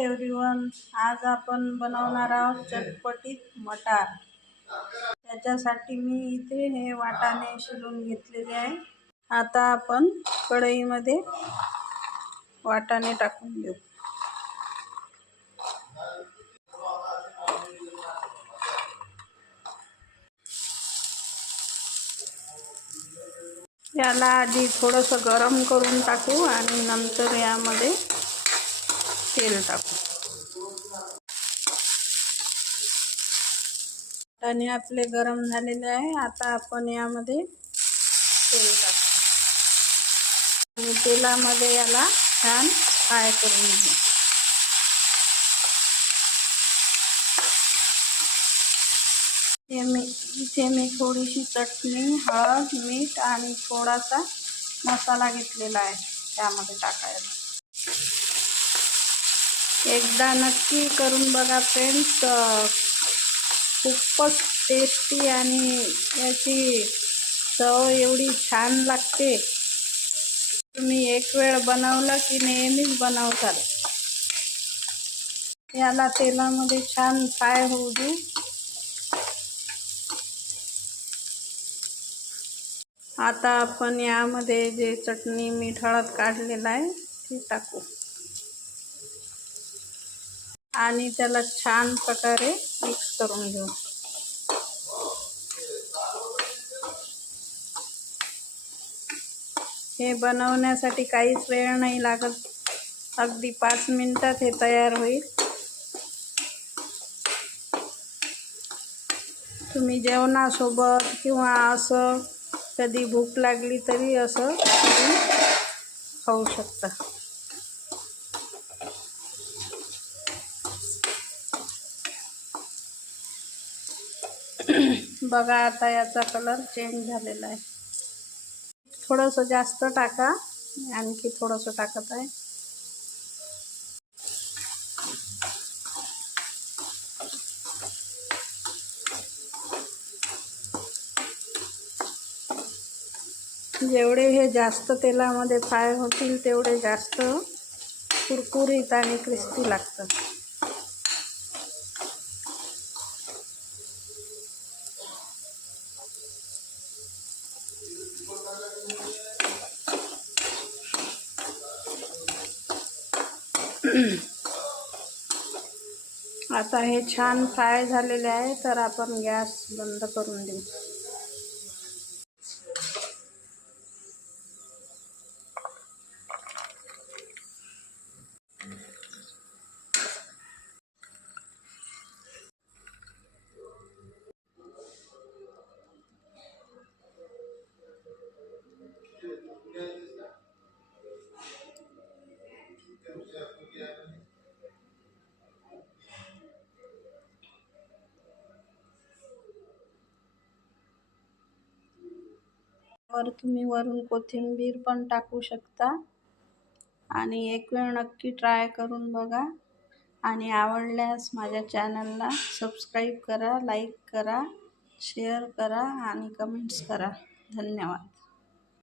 Everyone, आज आपण बनवणार आहोत चटपटीत मटार। त्याच्यासाठी मी इथे हे वाटाणे शिजवून घेतलेले आहे। आता आपण कढईमध्ये वाटाणे टाकून देऊ। याला आधी थोडंसं गरम करून टाकू आणि नंतर यामध्ये तेल टाकू। वाटाणे आपले गरम झालेले आहे। आता आपण यामध्ये तेल टाकू आणि तेलामध्ये याला छान फ्राय करून घेऊ। इथे मी थोडीशी चटणी, हळद, मीठ आणि थोडासा मसाला घेतलेला आहे, त्यामध्ये टाकायला। एकदा नक्की करून बघा फ्रेंड्स, खूपच टेस्टी आणि याची चव एवढी छान लागते। तुम्ही एक वेळ बनवलं की नेहमीच बनवताल। याला तेलामध्ये छान फ्राय होऊ दे। आता आपण यामध्ये जे चटणी, मीठ, हळद काढलेलं आहे ते टाकू आणि त्याला छान प्रकारे मिक्स करून घेऊ। हे बनवण्यासाठी काहीच वेळ नाही लागत, अगदी 5 मिनिटात हे तयार होईल। तुम्ही जेवणासोबत किंवा असं कधी भूक लागली तरी असं खाऊ शकता। बघा आता याचा कलर चेंज झालेला आहे। थोडंसं जास्त टाका, आणखी थोडंसं टाकत आहे। जेवढे हे जास्त तेलामध्ये फ्राय होतील तेवढे जास्त कुरकुरीत आणि क्रिस्पी लागतात। आता हे छान फ्राय झालेले आहे, तर आपण गॅस बंद करून देऊ। तुम्ही वरून कोथिंबीर पण टाकू शकता आणि एक वेळ नक्की ट्राय करून बघा आणि आवडल्यास माझ्या चॅनलला सबस्क्राईब करा, लाईक करा, शेअर करा आणि कमेंट्स करा। धन्यवाद।